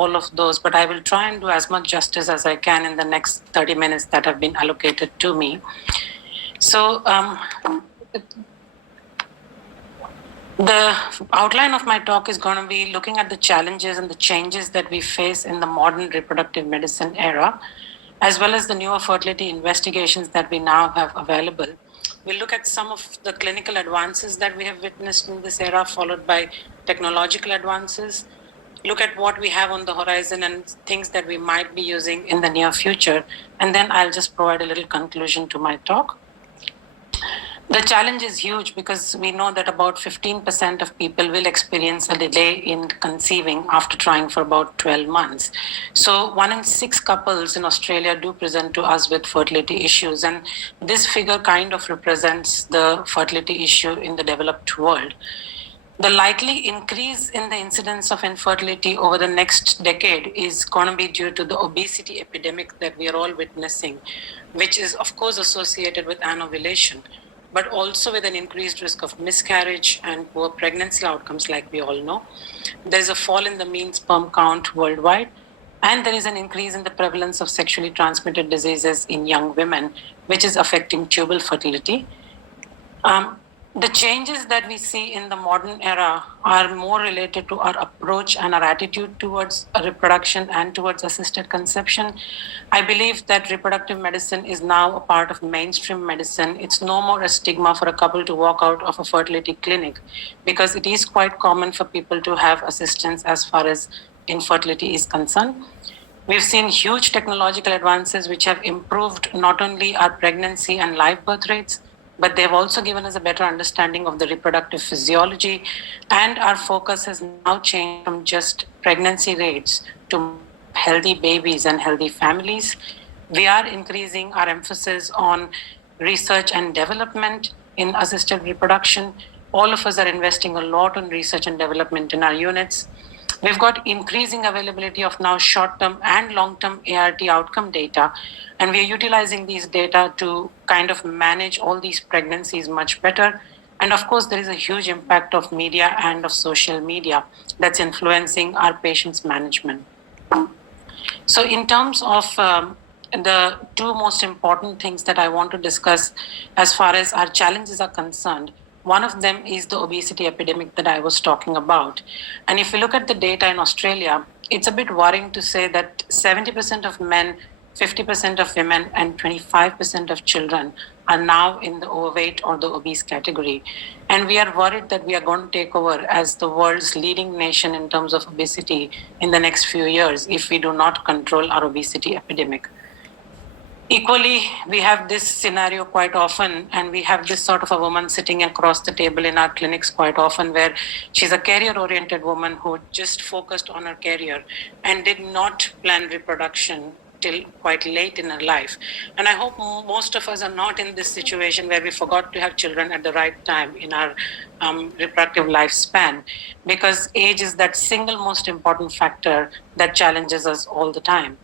all of those, but I will try and do as much justice as I can in the next 30 minutes that have been allocated to me. So the outline of my talk is going to be looking at the challenges and the changes that we face in the modern reproductive medicine era, as well as the newer fertility investigations that we now have available. We'll look at some of the clinical advances that we have witnessed in this era, followed by technological advances, look at what we have on the horizon and things that we might be using in the near future, and then I'll just provide a little conclusion to my talk. The challenge is huge because we know that about 15% of people will experience a delay in conceiving after trying for about 12 months. So 1 in 6 couples in Australia do present to us with fertility issues. And this figure kind of represents the fertility issue in the developed world. The likely increase in the incidence of infertility over the next decade is going to be due to the obesity epidemic that we are all witnessing, which is, of course, associated with anovulation, but also with an increased risk of miscarriage and poor pregnancy outcomes, like we all know. There's a fall in the mean sperm count worldwide, and there is an increase in the prevalence of sexually transmitted diseases in young women, which is affecting tubal fertility. The changes that we see in the modern era are more related to our approach and our attitude towards reproduction and towards assisted conception. I believe that reproductive medicine is now a part of mainstream medicine. It's no more a stigma for a couple to walk out of a fertility clinic, because it is quite common for people to have assistance as far as infertility is concerned. We've seen huge technological advances which have improved not only our pregnancy and live birth rates, but they've also given us a better understanding of the reproductive physiology, and our focus has now changed from just pregnancy rates to healthy babies and healthy families. We are increasing our emphasis on research and development in assisted reproduction. All of us are investing a lot on research and development in our units. We've got increasing availability of now short-term and long-term ART outcome data, and we are utilizing these data to kind of manage all these pregnancies much better. And of course, there is a huge impact of media and of social media that's influencing our patients' management. So in terms of the two most important things that I want to discuss as far as our challenges are concerned, one of them is the obesity epidemic that I was talking about. And if you look at the data in Australia, it's a bit worrying to say that 70% of men, 50% of women, and 25% of children are now in the overweight or the obese category. And we are worried that we are going to take over as the world's leading nation in terms of obesity in the next few years if we do not control our obesity epidemic. Equally, we have this scenario quite often, and we have this sort of a woman sitting across the table in our clinics quite often, where she's a career-oriented woman who just focused on her career and did not plan reproduction till quite late in her life. And I hope most of us are not in this situation where we forgot to have children at the right time in our reproductive lifespan, because age is that single most important factor that challenges us all the time.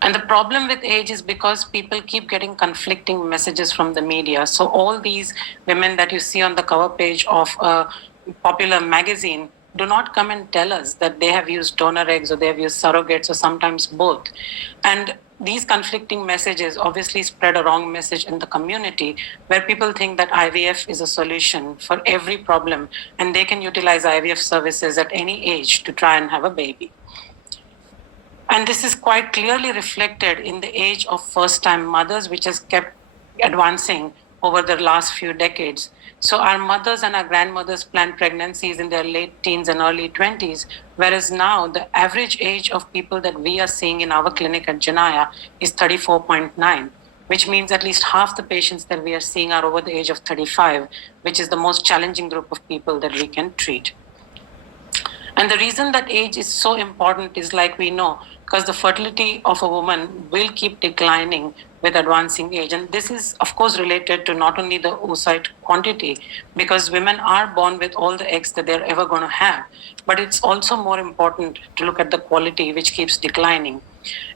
And the problem with age is because people keep getting conflicting messages from the media. So all these women that you see on the cover page of a popular magazine do not come and tell us that they have used donor eggs or they have used surrogates or sometimes both. And these conflicting messages obviously spread a wrong message in the community, where people think that IVF is a solution for every problem and they can utilize IVF services at any age to try and have a baby. And this is quite clearly reflected in the age of first-time mothers, which has kept advancing over the last few decades. So our mothers and our grandmothers planned pregnancies in their late teens and early 20s, whereas now the average age of people that we are seeing in our clinic at Janaya is 34.9, which means at least half the patients that we are seeing are over the age of 35, which is the most challenging group of people that we can treat. And the reason that age is so important is, like we know, because the fertility of a woman will keep declining with advancing age. And this is, of course, related to not only the oocyte quantity, because women are born with all the eggs that they're ever going to have, but it's also more important to look at the quality, which keeps declining.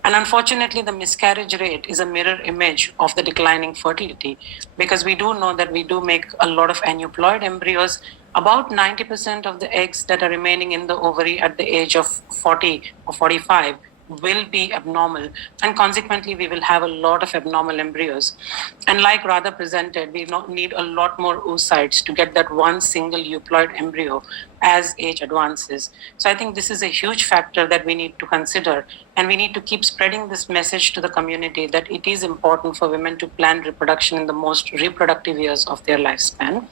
And unfortunately, the miscarriage rate is a mirror image of the declining fertility, because we do know that we do make a lot of aneuploid embryos, about 90% of the eggs that are remaining in the ovary at the age of 40 or 45 will be abnormal, and consequently we will have a lot of abnormal embryos. And like Radha presented, we need a lot more oocytes to get that one single euploid embryo as age advances. So I think this is a huge factor that we need to consider, and we need to keep spreading this message to the community that it is important for women to plan reproduction in the most reproductive years of their lifespan.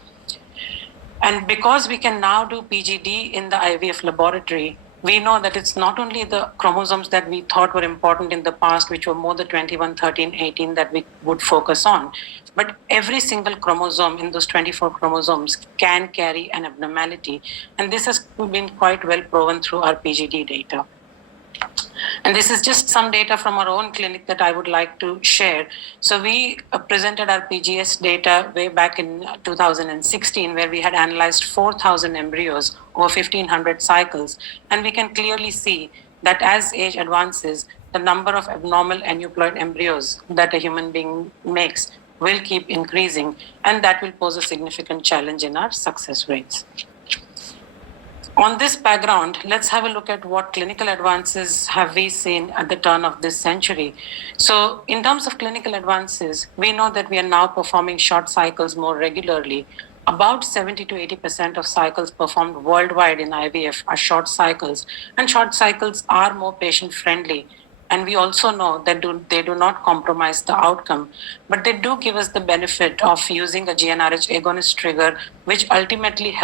And because we can now do PGD in the IVF laboratory, we know that it's not only the chromosomes that we thought were important in the past, which were more the 21, 13, 18 that we would focus on, but every single chromosome in those 24 chromosomes can carry an abnormality. And this has been quite well proven through our PGD data. And this is just some data from our own clinic that I would like to share. So we presented our PGS data way back in 2016, where we had analyzed 4,000 embryos over 1,500 cycles. And we can clearly see that as age advances, the number of abnormal aneuploid embryos that a human being makes will keep increasing, and that will pose a significant challenge in our success rates. On this background, let's have a look at what clinical advances have we seen at the turn of this century. So in terms of clinical advances, we know that we are now performing short cycles more regularly. About 70 to 80% of cycles performed worldwide in IVF are short cycles, and short cycles are more patient-friendly. And we also know that they do not compromise the outcome, but they do give us the benefit of using a GnRH agonist trigger, which ultimately